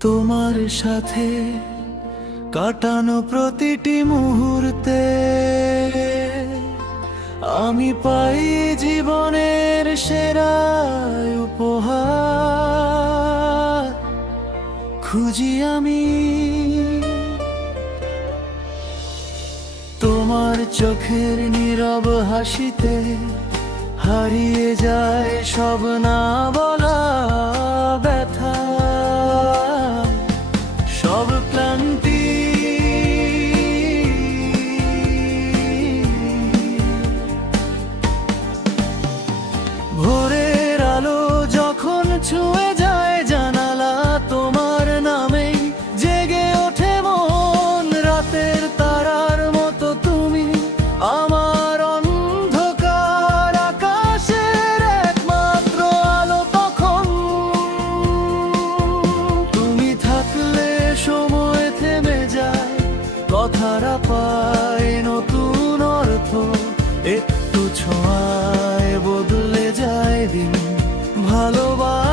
তোমার সাথে কাটানো প্রতিটি মুহূর্তে। আমি পাই জীবনের সেরা উপহার। খুঁজি আমি। তোমার চোখের নীরব হাসিতে হারিয়ে যায় সব না বলা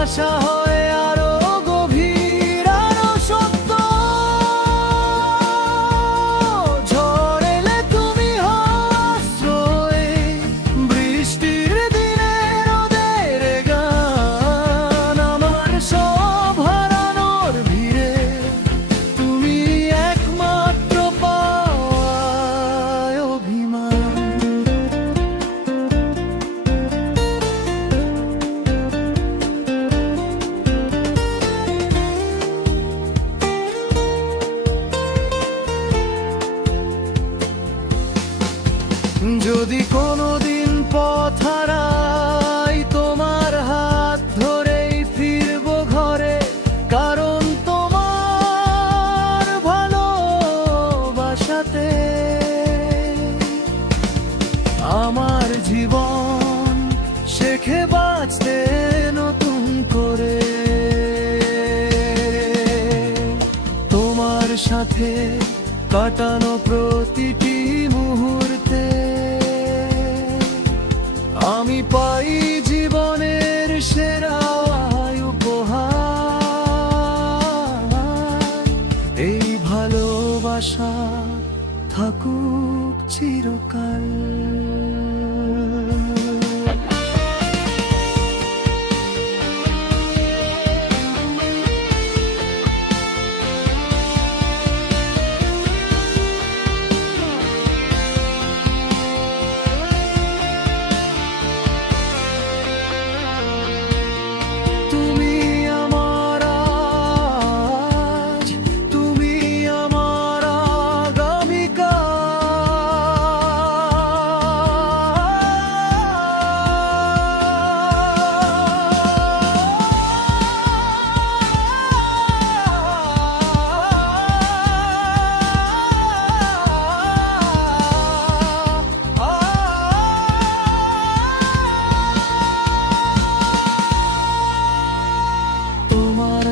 ভালোবাসা যদি কোনোদিন পথ হারাই তোমার হাত ধরেই ফিরবো ঘরে, কারণ তোমার ভালোবাসাতে আমার জীবন শেখে বাঁচতে নতুন করে। তোমার সাথে কাটানো প্রতিটি আমি পাই জীবনের সেরা উপহার। এই ভালোবাসা থাকুক চিরকাল।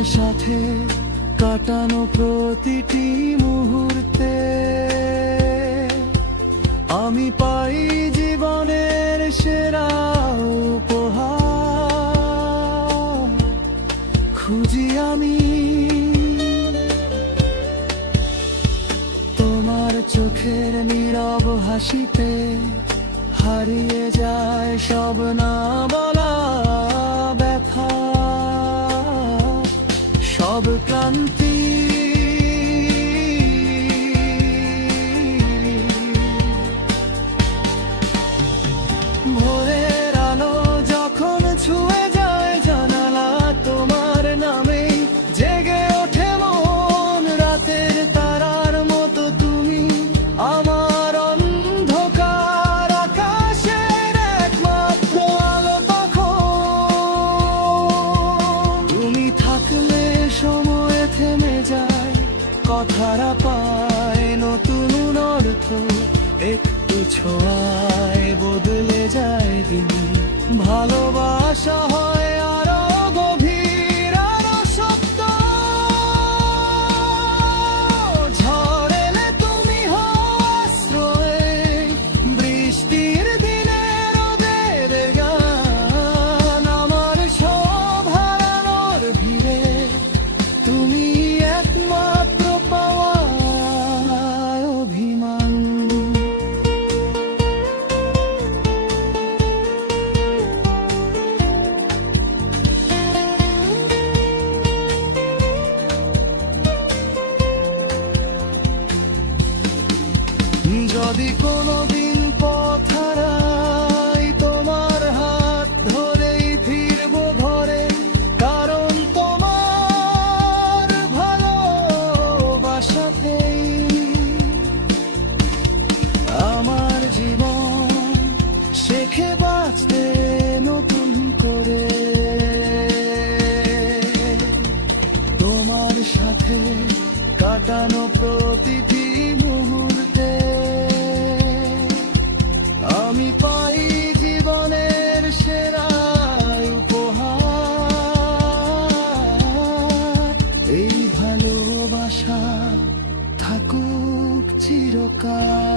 সাথে কাটানো প্রতিটি মুহূর্তে। আমি পাই জীবনের সেরা উপহার। খুঁজি আমি তোমার চোখের নীরব হাসিতে। হারিয়ে যায় সব না বলা কথারা পায় নতুন অর্থ একটু ছোঁয়ায় বদলে যায় দিন। ভালোবাসা হয় কোনোদিন পথ হারাই, তোমার হাত ধরেই ফিরবো ঘরে। কারণ তোমার ভালোবাসাতেই আমার জীবন শেখে বাঁচতে নতুন করে। তোমার সাথে কাটানো প্রতিটি মুহূর্তে আমি পাই জীবনের সেরা উপহার। এই ভালোবাসা থাকুক চিরকাল।